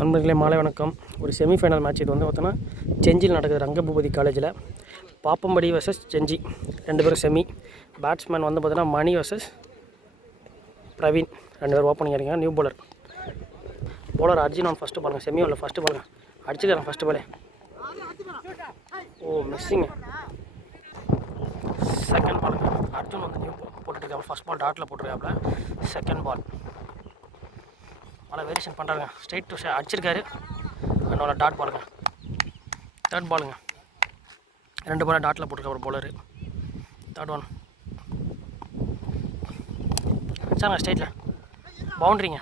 நண்பர்களே மாலை வணக்கம். ஒரு செமிஃபைனல் மேட்ச் இது பார்த்தோன்னா செஞ்சியில் நடக்குது. ரங்கபூபதி காலேஜில் பாப்பம்படி வர்சஸ் செஞ்சி, ரெண்டு பேரும் செமி. பேட்ஸ்மேன் பார்த்தோன்னா மணி வர்சஸ் பிரவீன், ரெண்டு பேர் ஓப்பனிங் இருக்காங்க. நியூ பவுலர் அர்ஜுன் ஃபஸ்ட்டு பாருங்கள். செமி உள்ள ஃபஸ்ட்டு பாருங்கள், அடிச்சுக்கிறேன் ஃபஸ்ட்டு பாலே. ஓ மிஸ்ஸிங்க. செகண்ட் பாலுங்க, அர்ஜுன் நியூ போட்டுருக்காப்புல. ஃபஸ்ட் பால் டாட்டில் போட்டுருக்காப்புல. செகண்ட் பால் பல வேரியேஷன் பண்ணுறாங்க. ஸ்ட்ரெயிட் டு அடிச்சிருக்காரு. அதனால டாட் பாலுங்க. தேர்ட் பாலுங்க, ரெண்டு பால் டாட்டில் போட்டிருக்க ஒரு பவுலரு. தேர்ட் ஒன் அடிச்சாங்க ஸ்ட்ரெயிட்டில், பவுண்ட்ரிங்க.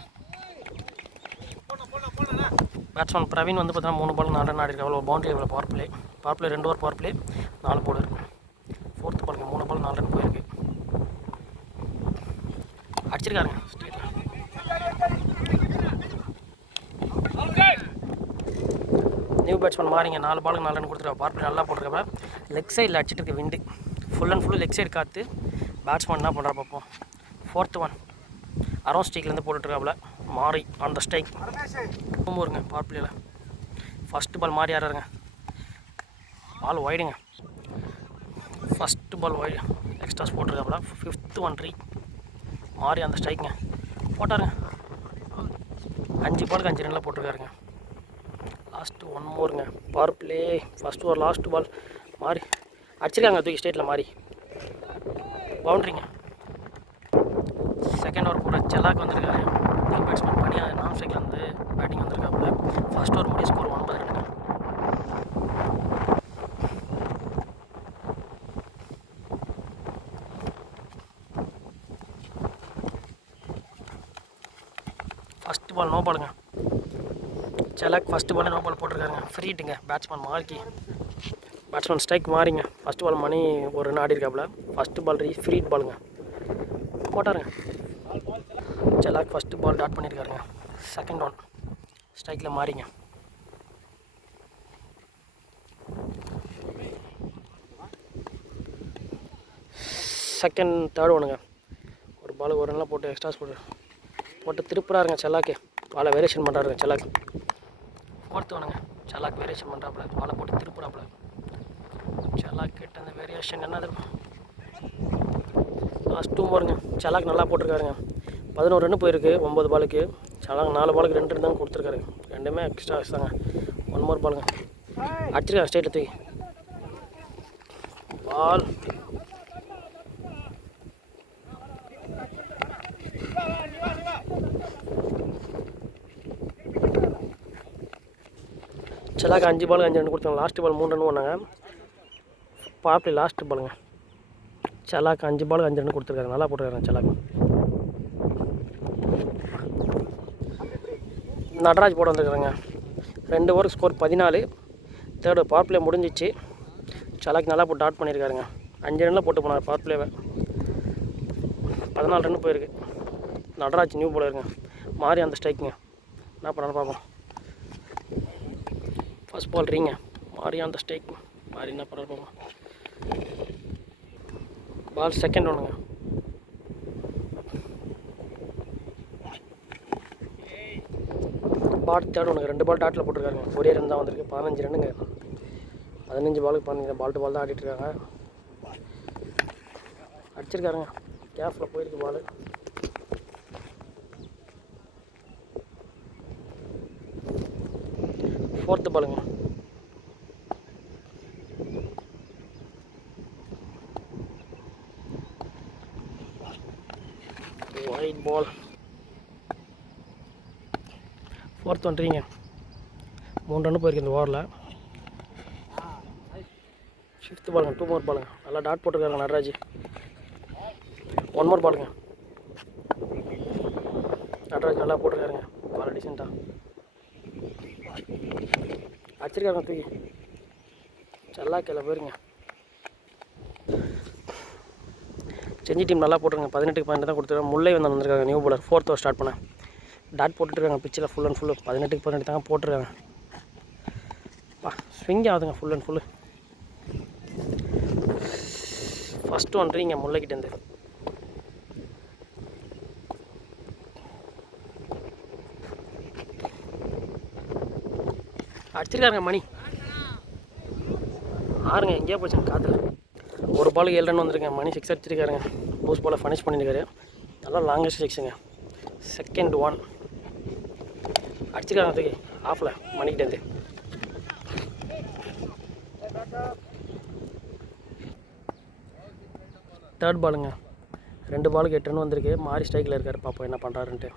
பேட்ஸ்மேன் பிரவீன் பார்த்தோன்னா 3 பால் 4 ரன் ஆடிருக்காங்க. ஒரு boundary power play 2 over power play 4 bowler. Fourth பாலுங்க, 3 பால் 4 ரன் போயிருக்கு. அடிச்சிருக்காருங்க ஸ்ட்ரெயிட்டில். New batsman மாறிங்க. 4 பாலுக்கு 4 ரன் கொடுத்துருக்கா. பவர் பிளே நல்லா போட்டிருக்கப்ப. லெக் சைடில் அடிச்சிட்டு இருக்க wind full and full leg side காற்று. பேட்ஸ்மேன் என்ன பண்ணுறா பார்ப்போம். ஃபோர்த்து ஒன் அரௌண்ட் ஸ்ட்ரைக்லேருந்து போட்டுட்ருக்காப்புல. மாறி ஆன் த ஸ்ட்ரைக் வருங்க. பவர் பிளேயில் ஃபஸ்ட்டு பால் மாறி ஆடுறாருங்க. பால் ஒய்டுங்க. ஃபஸ்ட்டு பால் ஒய்டு எக்ஸ்ட்ராஸ் போட்டிருக்காப்புல. ஃபிஃப்த்து ஒன் ரீ மாறி அந்த ஸ்ட்ரைக்குங்க போட்டாருங்க. 5 பாலுக்கு 5 ரனில் போட்டிருக்காருங்க. லாஸ்ட்டு 1 மோருங்க. Power play first over last ball மாறி அடிச்சிருக்காங்க தூக்கி ஸ்டேட்டில் மாறி. பவுண்ட்ரிங்க. செகண்ட் ஓவர் போட செல்லாக்கு வந்திருக்காரு. நியூ பேட்ஸ்மேன் பனியாக நான் ஸ்ட்ரைக்கில் வந்து பேட்டிங் வந்திருக்காப்புல. ஃபஸ்ட் ஓவர் முடிய score 9 run. First ball no பாலுங்க. செலாக் ஃபஸ்ட்டு பால் நோ பால் போட்டிருக்காருங்க. ஃப்ரீட்டுங்க. பேட்ஸ்மேன் மார்க்கி பேட்ஸ்மேன் ஸ்ட்ரைக் மாறிங்க. ஃபஸ்ட்டு பால் மணி ஒரு ரன் ஆடி இருக்காப்புல. ஃபஸ்ட்டு பால் ஃப்ரீட் பாலுங்க போட்டாருங்க. செலாக் ஃபஸ்ட்டு பால் டாட் பண்ணியிருக்காருங்க. செகண்ட் ஒன் ஸ்ட்ரைக்கில் மாறிங்க. தேர்ட் ஒன்றுங்க. ஒரு பால் ஒரு ரன்லாம் போட்டு எக்ஸ்ட்ராஸ் போட்டு திருப்புறாருங்க. செல்லாக்கு பாலை வேரியேஷன் பண்ணுறாருங்க. செல்லாக் ஃபோர்த்து ஒன்றுங்க. செல்லாக் வேரியேஷன் பண்ணுறாப்புல. பாலை போட்டு திருப்புறாப்புல. செல்லாக் கிட்ட அந்த வேரியேஷன் என்னது லாஸ்ட் 2 ஓவருங்க. செல்லாக் நல்லா போட்டிருக்காருங்க. 11 ரன் போயிருக்கு 9 பாலுக்கு. செல்லாக் 4 பாலுக்கு 2 ரன் தான் கொடுத்துருக்காரு. ரெண்டுமே எக்ஸ்ட்ரா தாங்க. 1 மோர் பாலுங்க. அடிச்சிருக்காரு ஸ்ட்ரெயிட்டில் தூக்கி. பால் செல்லாக்கு 5 பாலுக்கு 5 ரன் கொடுத்தாங்க. லாஸ்ட்டு பால் 3 ரன் பண்ணாங்க. பாப்லி லாஸ்ட்டு பாலுங்க. செல்லாக்கு 5 பாலுக்கு 5 ரன் கொடுத்துருக்காரு. நல்லா போட்டுருக்காங்க செல்லாக்கு. நடராஜ் போட வந்துருக்காங்க. 2 ஓவருக்கு ஸ்கோர் 14. தேர்டு பவர் பிளே முடிஞ்சிச்சு. செல்லாக்கு நல்லா போட்டு டாட் பண்ணியிருக்காருங்க. 5 ரனில் போட்டு போனார் பவர் பிளேவை. 14 ரன் போயிருக்கு. நடராஜ் நியூ போலருங்க. மாறி அந்த ஸ்ட்ரைக்குங்க. என்ன பண்ணாலும் பார்ப்போம். ஃபஸ்ட் பால் ரீங்க. மாறி அந்த ஸ்ட்ரைக் மாறி என்ன பண்ணாலும் பார்ப்போம். பால் செகண்ட் ஒன்றுங்க. பால் தேர்ட் ஒன்றுங்க. 2 பால் டாட்டில் போட்டிருக்காருங்க. ஒரே ரன் தான் வந்திருக்கு. 15 ரன்னுங்க. 15 பாலுக்கு 15 பால் டு பால் தான் ஆடிட்டுருக்காங்க. அடிச்சிருக்காருங்க. கேஃபில் போயிருக்கு பால். ஃபோர்த்து பாலுங்க. White ball. ஃபோர்த் ஒன்றிங்க. 3 ரன் போயிருக்கு இந்த ஓவரில். ஃபிஃப்த்து பாலுங்க. 2 மோர் பாலுங்க. நல்லா டாட் போட்டிருக்காங்க நடராஜ். 1 மோர் பாலுங்க. நடராஜ் நல்லா போட்டிருக்காருங்க. பால் டீசெண்டாக அடிச்சிருக்காருங்க தூக்கி. செல்லாக்கில் போயிருங்க. செஞ்சி டீம் நல்லா போட்டுருங்க. 18க்கு 12 தான் கொடுத்துருக்காங்க. முல்லை வந்திருக்காங்க new bowler. 4th over start பண்ண டாட் போட்டுருக்காங்க. பிச்சில் ஃபுல் அண்ட் ஃபுல்லு 18க்கு 18 தாங்க போட்டுருக்காங்க. ஸ்விங் ஆகுதுங்க full and full. First one ரீங்க முல்லைக்கிட்டேருந்து. அடிச்சிருக்காருங்க மணி. ஆறுங்க எங்கேயா போச்சுங்க காற்றுல. ஒரு பாலுக்கு 7 ரன் வந்துருங்க. மணி 6 அடிச்சிருக்காருங்க. பூஸ் பாலை ஃபினிஷ் பண்ணியிருக்காரு. நல்லா லாங்கஸ்ட் சிக்ஸுங்க. செகண்ட் 1 அடிச்சிருக்காங்க தூக்கி ஆஃபில் மணிக்கிட்டேருந்து. தேர்ட் பாலுங்க. 2 பாலுக்கு 8 ரன் வந்திருக்கு. மாறி ஸ்ட்ரைக்கில் இருக்கார். பார்ப்போம் என்ன பண்ணுறாருன்ட்டு.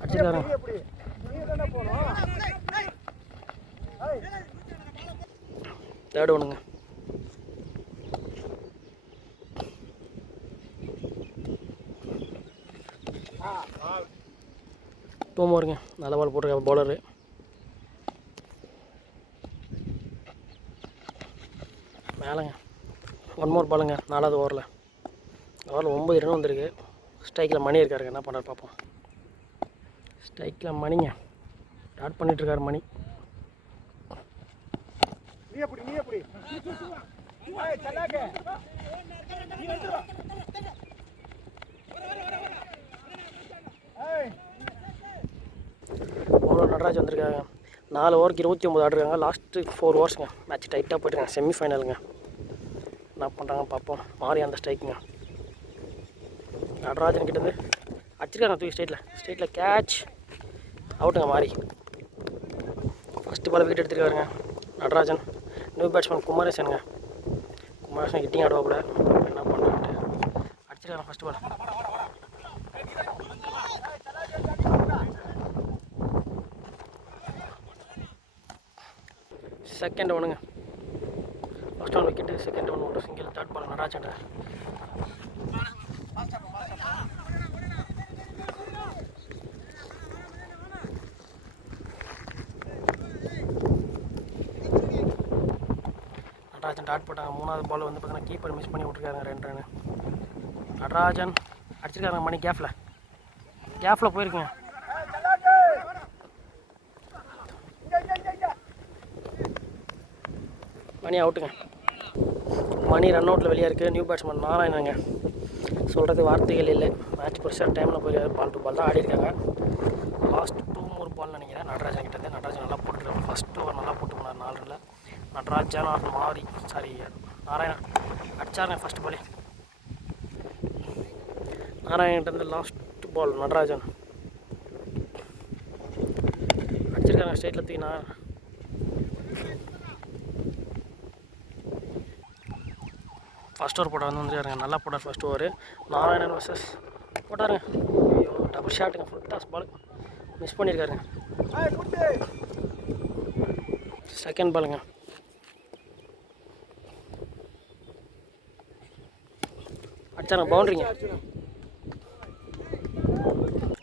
அடிச்சிருக்காருங்க. தேர்ட் ஒன்றுங்க. டூ மோருங்க. நல்ல பால் போட்டிருக்காரு பவுலரு. மேலேங்க 1 மோர் பாலுங்க. 4வது ஓவரில் 9 ரன் வந்திருக்கு. ஸ்ட்ரைக்கில் மணி இருக்காருங்க. என்ன பண்ணுறாரு பார்ப்போம். ஸ்ட்ரைக்கில் மணிங்க ஸ்டார்ட் பண்ணிகிட்ருக்காரு மணி. பவுலர் நடராஜ் வந்திருக்காங்க. 4 ஓவருக்கு 29 ஆடுறாங்க. லாஸ்ட்டு 4 ஓவர்ஸுங்க. மேட்ச் டைட்டாக போயிட்டுருக்காங்க. செமிஃபைனலுங்க. என்ன பண்ணுறாங்க பார்ப்போம். மாறி அந்த ஸ்ட்ரைக்குங்க. நடராஜன் கிட்டேருந்து அடிச்சிருக்காங்க தூக்கி ஸ்ட்ரைட்டில் கேட்ச் அவுட்டுங்க. மாறி ஃபஸ்ட்டு பால் விக்கெட் எடுத்துருக்காருங்க நடராஜன். நியூ பேட்ஸ்மேன் குமாரேசனுங்க. குமாரேசன் ஹிட்டிங் ஆடுவாப்புல. என்ன பண்ணுறான்ட்டு அடிச்சிருக்காங்க ஃபஸ்ட்டு பால். செகண்ட் ஒன்றுங்க. ஃபஸ்ட் 1 விக்கெட்டு, செகண்ட் 1 ஒரு single. Third ball Natarajan. Natarajan dot போட்டாங்க. 3வது பால் வந்து பார்த்தீங்கன்னா கீப்பர் மிஸ் பண்ணி விட்ருக்காங்க 2 ரன். நடராஜன் அடிச்சிருக்காங்க மணி. கேஃபில் போயிருக்குங்க. மணி அவுட்டுங்க. மணி ரன் அவுட்டில் வெளியே இருக்குது. நியூ பேட்ஸ்மேன் நாராயணங்க. சொல்கிறது வார்த்தைகள் இல்லை. மேட்ச் பெருசாக டைமில் போய் பால் டு பால் தான் ஆடிருக்காங்க. லாஸ்ட் 2 மோர் பால் நினைக்கிறேன் நடராஜன் கிட்டேருந்து. நடராஜன் நல்லா போட்டுருக்காங்க. ஃபஸ்ட்டு ஓவர் நல்லா போட்டு போனார் 4 ரனில். நடராஜன் மாறி நாராயணன் அடித்தாருங்க ஃபஸ்ட்டு பாலே. நாராயணன்கிட்டேருந்து லாஸ்ட் பால் நடராஜன் அடிச்சிருக்காங்க ஸ்ட்ரைட்டில் தூக்கினா. ஃபஸ்ட் ஓவர் போட்டால் வந்துருக்காருங்க. நல்லா போட்டார் ஃபஸ்ட் ஓவர். நாராயணன் வர்சஸ் போட்டாருங்க. ஐயோ டபுள் ஷாட்டுங்க. ஃபுல் டாஸ் பால் மிஸ் பண்ணியிருக்காருங்க. செகண்ட் பாலுங்க. அடிச்சாருங்க பவுண்ட்ரிங்க.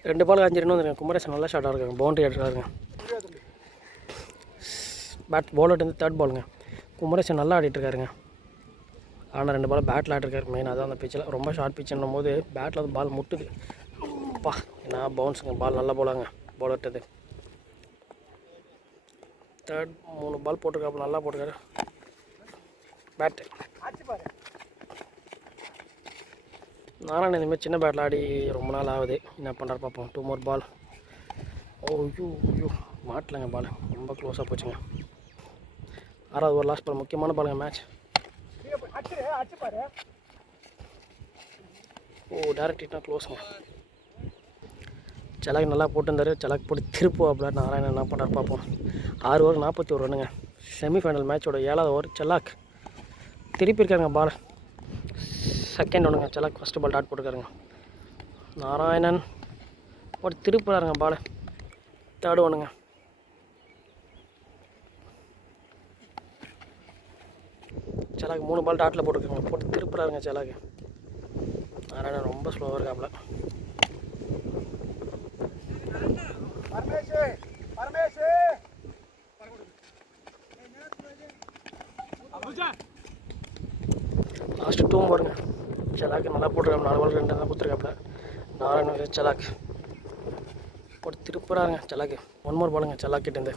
2 பால் 5 ரன் வந்துருங்க. குமரேசன் நல்லா ஷாட்டாக இருக்காங்க. பவுண்ட்ரி ஆடுறாருங்க. பவுலர்ட்டு வந்து தேர்ட் பாலுங்க. குமரேசன் நல்லா ஆடிட்டுருக்காருங்க. ஆனால் 2 பால் பேட்டில் ஆடிருக்காரு. மெயின் அதான் அந்த பிச்சில் ரொம்ப ஷார்ட் பிச்சுன்னும் போது பேட்டில் வந்து பால் முட்டுது. அப்பா என்ன பவுன்ஸுங்க. பால் நல்லா போலாங்க பவுலர்ட்டது. தேர்ட் 3 பால் போட்டிருக்காப்புல. நல்லா போட்டிருக்காரு பேட்டு. நானும் இந்தமாதிரி சின்ன பேட்டில் ஆடி ரொம்ப நாள் ஆகுது. என்ன பண்ணுறாரு பார்ப்போம். 2 மோர் பால். ஐயோ மாட்டலைங்க. பால் ரொம்ப க்ளோஸாக போச்சுங்க. 6வது ஓவர் லாஸ்ட் பால். முக்கியமான பாலுங்க மேட்ச். டேரக்ட் ஹிட்னா க்ளோஸுங்க. செலாக் நல்லா போட்டுருந்தாரு. செலாக் போட்டு திருப்புவாப்பில். நாராயணன் என்ன பண்ணுறாரு பார்ப்போம். 6 ஓவர் 41 ரன்னுங்க. செமிஃபைனல் மேட்சோட 7வது ஓவர். செலாக் திருப்பி இருக்காருங்க பால். செகண்ட் ஒன்றுங்க. செலாக் ஃபஸ்ட்டு பால் டாட் போட்டுருக்காருங்க. நாராயணன் போட்டு திருப்புறாருங்க பால். தேர்டு ஒன்றுங்க. செலாக் 3 பால் டாட்டில் போட்டுருக்காங்க. போட்டு திருப்புறாருங்க செலாக். நாராயணன் ரொம்ப ஸ்லோவாக இருக்காப்புல. லாஸ்ட்டு 2 போடுங்க. செலாக்கு நல்லா போட்டுருக்காங்க. 4 பால் 2 தான் கொடுத்துருக்காப்புல. நாராயணன் செலாக் போட்டு திருப்புறாருங்க செலாக்கு. 1 மோர் பாலுங்க செலாக் கிட்டேருந்து.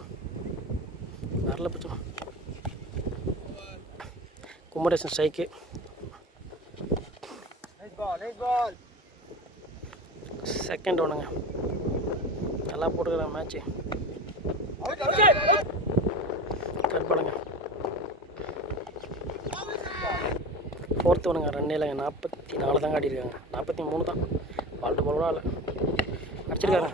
வரல பிடிச்சோம். குமரேசன் ஸ்ட்ரைக்கு. செகண்ட் ஒன்றுங்க. நல்லா போட்டுக்கிறாங்க மேட்ச்சு. கட் பண்ணுங்க. 4th ஒன்றுங்க. ரன் இல்லைங்க. 44 தாங்க ஆடிருக்காங்க. 43 தான். பால் டு பால் இல்லை அடிச்சிருக்காங்க.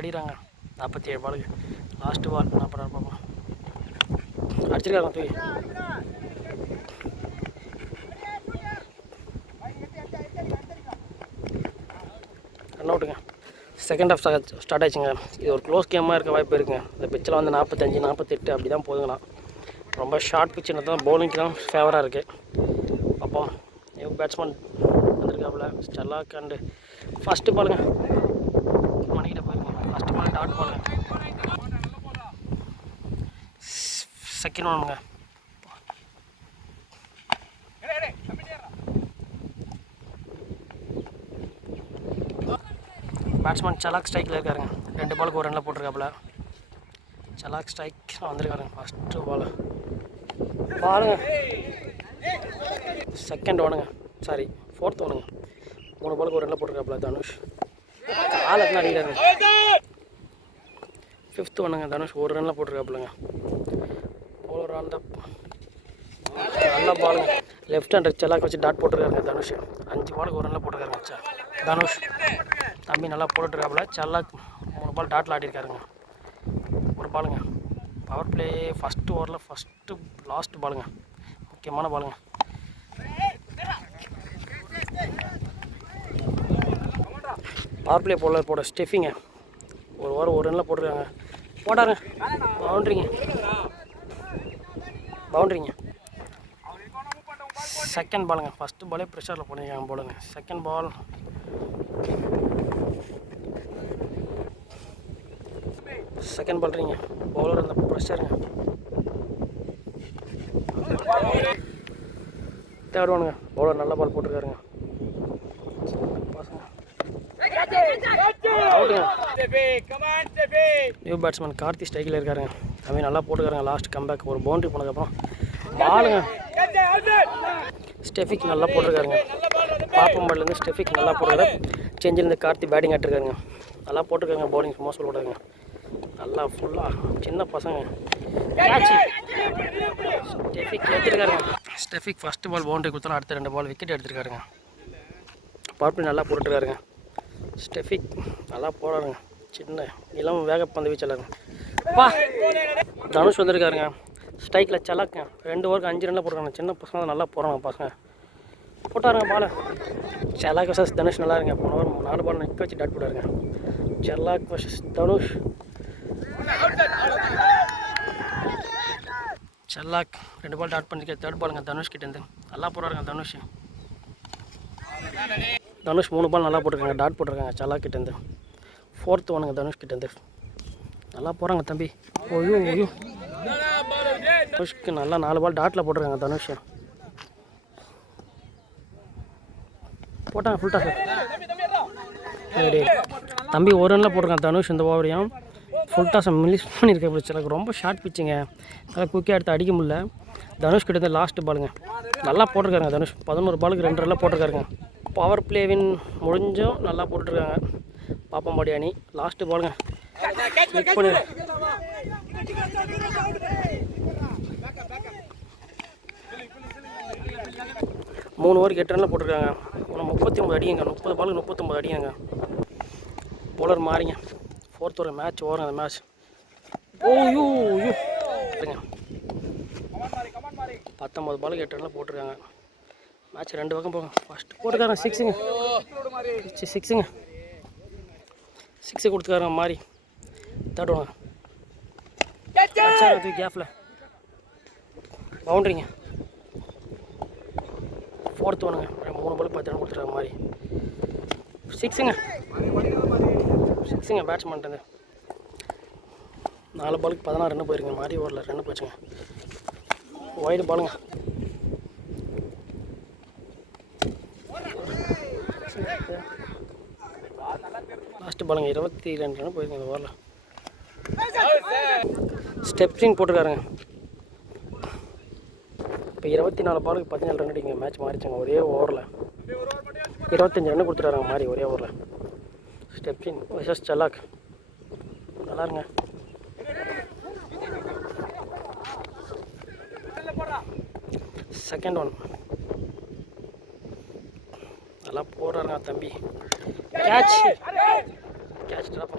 அடிக்கிறாங்க. 47 பாலுக்கு லாஸ்ட் பால் என்ன பண்ணுறாரு பாப்போம். அடிச்சிருக்காங்க தூக்கி. ரன் அவுட்டுங்க. செகண்ட் ஹாஃப் ஸ்டார்ட் ஆயிடுச்சுங்க. இது ஒரு க்ளோஸ் கேமாக இருக்க வாய்ப்பு இருக்குங்க. இந்த பிச்சில் வந்து 45 48 அப்படி தான் போதுங்கண்ணா. ரொம்ப ஷார்ட் பிச்சுன்னு தான் பவுலிங்க்கு தான் ஃபேவராக இருக்குது. அப்போ நியூ பேட்ஸ்மேன் வந்திருக்காப்புல ஸ்டெல்லாக் அண்டு ஃபஸ்ட்டு பாலுங்க. மணிக்கிட்ட போயிருங்க. ஃபஸ்ட்டு பால் டாட் பாலுங்க. செகண்ட் ஒன்றுங்க. பேட்ஸ்மேன் சலாக் ஸ்ட்ரைக்கில் இருக்காருங்க. 2 பாலுக்கு ஒரு ரனில் போட்டிருக்காப்புல. சலாக் ஸ்ட்ரைக் வந்திருக்காருங்க. ஃபஸ்ட்டு பாலுங்க. செகண்ட் ஒன்றுங்க. சாரி 4th ஒன்றுங்க. 3 பாலுக்கு ஒரு ரனில் போட்டிருக்காப்புல தனுஷ். காலத்தில் அடிக்கிறாங்க. 5th ஒன்றுங்க. தனுஷ் ஒரு ரனில் போட்டிருக்காப்புலங்க. போலர் ஆன் த நல்ல பாலுங்க. லெஃப்ட் ஹேண்டர் செல்லாக்கு வச்சு டாட் போட்டிருக்காருங்க தனுஷ். 5 பாலுக்கு ஒரு ரனில் போட்டிருக்காருங்க தனுஷ். தம்பி நல்லா போட்டுருக்காப்புல. செல்லாக் 3 பால் டாட்டில் ஆடிருக்காருங்க. ஒரு பாலுங்க. பவர் பிளே ஃபஸ்ட்டு ஓவரில் ஃபஸ்ட்டு லாஸ்ட் பாலுங்க. முக்கியமான பாலுங்க. பவர் பிளே போட ஸ்டெஃபிங்க ஒரு ஓவர் ஒரு ரனில் போட்டிருக்காங்க. போட்டாருங்க. பவுண்ட்ரிங்க. செகண்ட் பாலுங்க. ஃபஸ்ட்டு பாலே ப்ரெஷரில் பண்ணியிருக்காங்க போலுங்க. செகண்ட் பால் பண்ணுறீங்க. பவுலர் அந்த ப்ரெஷருங்க. தேர்ட் ஒன்றுங்க. பவுலர் நல்ல பால் போட்டிருக்காருங்க. அவுட்டுங்க. நியூ பேட்ஸ்மேன் கார்த்தி ஸ்ட்ரைக்கில் இருக்காருங்க. அவன் நல்லா போட்டுக்காருங்க. லாஸ்ட் கம்பேக் ஒரு பவுண்ட்ரி போனதுக்கப்புறம் பாலுங்க. ஸ்டெஃபிக் நல்லா போட்டிருக்காருங்க. பாப்பம்பாடிலேருந்து ஸ்டெஃபிக் நல்லா போட்டிருக்காரு. செஞ்சிலேருந்து கார்த்தி பேட்டிங் ஆட்டிருக்காருங்க. நல்லா போட்டிருக்காங்க. பவுலிங் சும்மா சொல்லக்கூடாதுங்க. நல்லா ஃபுல்லாக சின்ன பசங்க. ஸ்டெஃபிக் எடுத்துருக்காருங்க. ஸ்டெஃபிக் ஃபஸ்ட்டு பால் பவுண்ட்ரி கொடுத்தாலும் அடுத்த 2 பால் விக்கெட் எடுத்துருக்காருங்க. பவர் நல்லா போட்டுருக்காருங்க. ஸ்டெஃபிக் நல்லா போடுறாருங்க. சின்ன இளம் வேகப்பந்து வீச்சலாருங்க. தனுஷ் வந்திருக்காருங்க. ஸ்ட்ரைக்கில் செல்லாக்குங்க. 2 ஓவருக்கு 5 ரனில் போட்டுருக்காங்க. சின்ன பசங்க நல்லா போகிறாங்க பசங்க. போட்டாருங்க பால். செல்லாக் வர்சஸ் தனுஷ் நல்லா இருங்க. போன ஓவர் 4 பால் நிற்க வச்சு டாட் போட்டாருங்க. செல்லாக் வர்சஸ் தனுஷ். செல்லாக் 2 பால் டாட் பண்ணிருக்க. தேர்ட் பாலுங்க தனுஷ் கிட்டேருந்து நல்லா போடுறாருங்க. தனுஷ் 3 பால் நல்லா போட்டிருக்காங்க. டாட் போட்டிருக்காங்க செல்லாக் கிட்டேருந்து. 4th ஒன்றுங்க தனுஷ் கிட்டேருந்து நல்லா போகிறாங்க தம்பி. ஓய்யோ தனுஷ்க்கு நல்லா 4 பால் டாட்டில் போட்டிருக்காங்க தனுஷ். போட்டாங்க ஃபுல் டாஸ். சரி தம்பி ஒரு ரனில் போட்டிருக்காங்க தனுஷ். இந்த ஓவரையும் ஃபுல் டாஸை மிஸ் பண்ணியிருக்கேன். எனக்கு ரொம்ப ஷார்ட் பிச்சுங்க. அதனால் குயிக்காக எடுத்து அடிக்க முடியல. தனுஷ் கிட்டேருந்து லாஸ்ட்டு பாலுங்க. நல்லா போட்டிருக்காங்க தனுஷ். 11 பாலுக்கு 2 ரனில் போட்டிருக்காருங்க. பவர் பிளேவின் முடிஞ்சும் நல்லா போட்டுருக்காங்க பாப்பம்பாடி அணி. லாஸ்ட்டு பாலுங்க. கிளிக் பண்ணி 3 ஓவருக்கு 8 ரனில் போட்டிருக்காங்க. 39 அடிங்க. 30 பாலுக்கு 39 அடிங்க. போலர் மாறிங்க. 4th ஒரு மேட்ச் ஓவருங்க. அந்த மேட்ச் 19 பாலுக்கு 8 ரனில் போட்டிருக்காங்க. மேட்ச் 2 பக்கம் போங்க. ஃபஸ்ட்டு போட்டுருக்காங்க 6ங்க. 6 கொடுத்துக்காருங்க மாறி. தேர்ட் வாங்க கேஃபில் பவுண்ட்ரிங்க. 4th ஒன்றுங்க. 3 பாலுக்கு 10 ரன் கொடுத்துருக்காங்க மாறி. 6ங்க பேட்ஸ்மேன்ட்டு. 4 பாலுக்கு 16 ரன் போயிருங்க. மாறி ஓவரில் 2 போச்சுங்க. வைடு பாலுங்க. லாஸ்ட்டு பாலுங்க 22 ரன் போயிருங்க இந்த ஓவரில். ஸ்டெப்ஸிங் போட்டுருக்காருங்க. இப்போ 24 பாலுக்கு 17 ரன் அடிங்க. மேட்ச் மாறிச்சாங்க ஒரே ஓவரில். 25 ரன் கொடுத்துட்டாங்க மாறி ஒரே ஓவரில். ஸ்டெப்ஸிங் வர்சஸ் சலாக். நல்லாருங்க. செகண்ட் ஒன் நல்லா போடுறாருங்க தம்பி. Catch drop.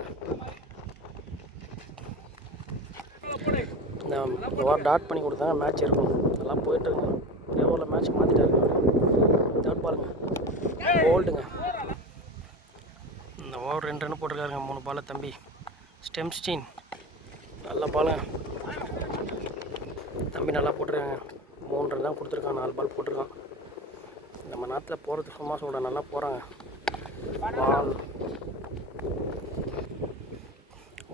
இந்த ஓவர் டாட் பண்ணி கொடுத்தாங்க மேட்ச் இருக்கும். நல்லா போயிட்டுருங்க. ஒரே ஓவரில் மேட்ச் மாற்றிட்டாருங்க. தேர்ட் பாலுங்க போல்டுங்க. இந்த ஓவர் 2 ரன் போட்டிருக்காருங்க 3 பால் தம்பி. ஸ்டெம்ஸ்டீன் நல்ல பாலுங்க தம்பி. நல்லா போட்டிருக்காங்க. 3 ரன் தான் கொடுத்துருக்கான். 4 பால் போட்டிருக்கான். நம்ம நாட்டில் போகிறது சும்மா சொல்கிறேன். நல்லா போகிறாங்க. பால்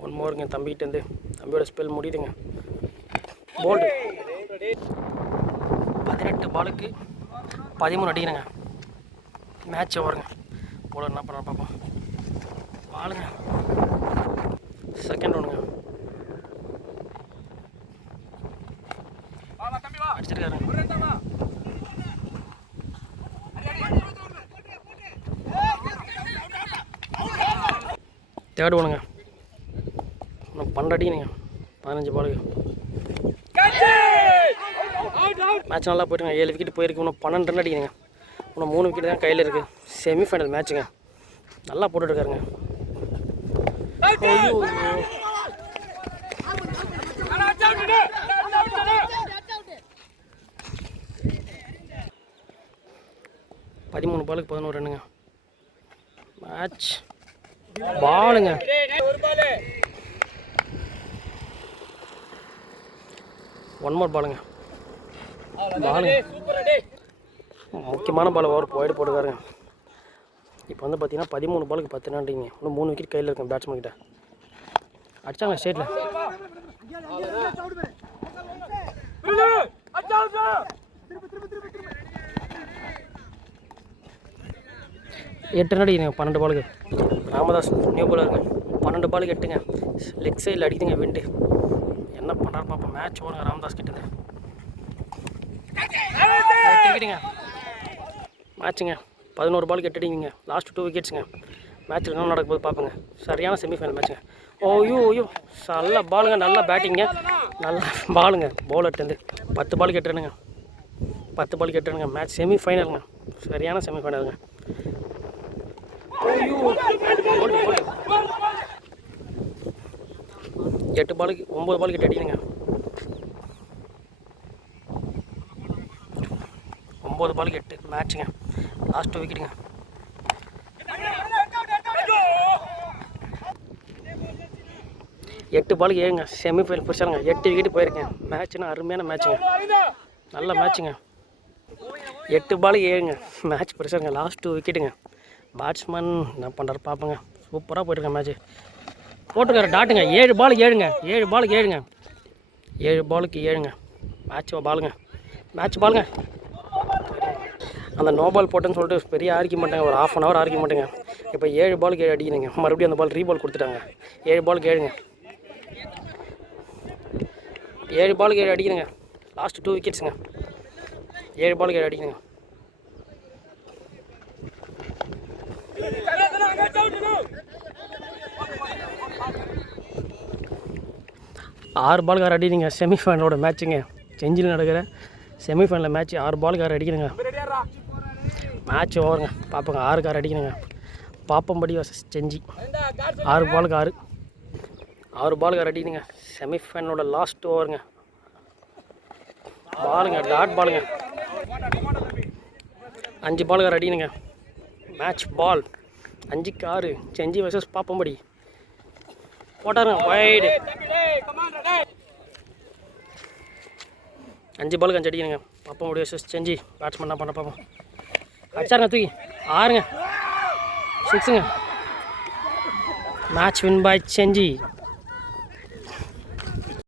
ஒன் மோருங்க தம்பிகிட்டேருந்து. தம்பியோட ஸ்பெல் முடியுதுங்க. போல்டு 18 பாலுக்கு 13 அடிக்கிறேங்க. மேட்ச் ஓவருங்க. போலர் என்ன பண்ணுற பார்ப்போம். பாலுங்க செகண்ட் ஒன்றுங்க அடிச்சிருக்காருங்க. தேர்ட் ஒன்றுங்க. இன்னும் 12 அடிக்கணுங்க 15 பாலுக்கு. மேட்ச் நல்லா போயிட்டுங்க. 7 விக்கெட் போயிருக்கு. இன்னும் 12 ரன் அடிக்கணுங்க. இன்னும் 3 விக்கெட் தான் கையில் இருக்குது. செமிஃபைனல் மேட்ச்சுங்க. நல்லா போட்டுருக்காருங்க. ஐயோ 13 பாலுக்கு 11 ரன்னுங்க. மேட்ச் பாலுங்க. ஒன் மோர் பாலுங்க. முக்கியமான பால் ஓவர் போட்டுருக்காருங்க. இப்போ வந்து பார்த்தீங்கன்னா 13 பாலுக்கு 10 ரன் அடிங்க. இன்னும் 3 விக்கெட் கையில் இருக்கும் பேட்ஸ்மேன் கிட்ட. அடிச்சாங்க ஸ்டேட்டில். 8 ரன் அடிக்குங்க 12 பாலுக்கு. ராமதாஸ் நியூ பாலருங்க. 12 பாலுக்கு 8ங்க. லெக் சைடில் அடிக்குதுங்க விண்டு. என்ன பண்ணுறாரு பார்ப்போம். மேட்ச் ஓடுங்க ராமதாஸ் கிட்டது. 8 விக்கெட்டுங்க மேட்சுங்க. 11 பாலுக்கு 8 அடிங்க. லாஸ்ட் 2 விக்கெட்ஸுங்க. மேட்ச் என்ன நடக்கும்போது பார்ப்போங்க. சரியான செமிஃபைனல் மேட்சுங்க. ஐயோ நல்ல பாலுங்க. நல்ல பேட்டிங்க. நல்ல பாலுங்க பவுலர்ட்டேருந்து. 10 பாலுக்கு 8 ரன்னுங்க. 10 பாலுக்கு 8 ரன்னுங்க. மேட்ச் செமிஃபைனலுங்க. சரியான செமிஃபைனலுங்க. ஐயோ 8 பாலுக்கு 9 பாலுக்கு 8 அடிக்கணுங்க. 9 பாலுக்கு 8 மேட்சுங்க. லாஸ்ட் 2 விக்கெட்டுங்க. எட்டு பாலுக்கு 7ங்க. செமிஃபைனல் பிடிச்சாருங்க. 8 விக்கெட்டு போயிருக்கேன். மேட்ச்னா அருமையான மேட்சுங்க. நல்ல மேட்சுங்க. 8 பாலுக்கு 7ங்க. மேட்ச் பிடிச்சாருங்க. லாஸ்ட் 2 விக்கெட்டுங்க. பேட்ஸ்மேன் என்ன பண்ணுறாரு பார்ப்போங்க. சூப்பராக போயிட்டுருக்கேன் மேட்ச்சு. போட்டுருக்காரு டாட்டுங்க. 7 பாலுக்கு 7ங்க. 7 பாலுக்கு 7ங்க. 7 பாலுக்கு 7ங்க. மேட்ச் பாலுங்க. மேட்ச் பாலுங்க. அந்த நோ பால் போட்டேன்னு சொல்லிட்டு பெரிய ஆர்கியூ மாட்டாங்க. ஒரு ½ hour ஆர்கியூ மாட்டேங்க. இப்போ 7 பாலுக்கு 7 அடிக்கணுங்க. மறுபடியும் அந்த பால் ரீபால் கொடுத்துட்டாங்க. 7 பாலுக்கு 7ங்க. 7 பாலுக்கு 7 அடிக்கணுங்க. லாஸ்ட் 2 விக்கெட்ஸுங்க. 7 பாலுக்கு 7 அடிக்கணுங்க. 6 பாலுக்கு 6 அடிக்கணுங்க. செமிஃபைனலோட மேட்சுங்க. செஞ்சியில் நடக்கிற செமிஃபைனல் மேட்ச். 6 பாலுக்கு 6 அடிக்கணுங்க. மேட்ச் ஓவருங்க. பார்ப்போங்க. 6க்கு 6 அடிக்கணுங்க. பாப்பம்படி வர்சஸ் செஞ்சி. 6 பாலுக்கு 6. 6 பாலுக்கு 6 அடிக்கணுங்க. செமிஃபைனலோட லாஸ்ட் ஓவருங்க. பாலுங்க டாட் பாலுங்க. 5 பாலுக்கு 6 அடிக்கணுங்க. Match ball. 5க்கு 6 செஞ்சி வர்சஸ் பாப்பம்படி. போட்டாருங்க வைடு. 5 பாலுக்கு 5 அடிக்கணுங்க. பாப்பம்படி வர்சஸ் செஞ்சி. பேட்ஸ்மேன் என்ன பண்ண பார்ப்போம். அடிச்சாருங்க தூக்கி 6ங்க. 6ங்க. Match win by Senji.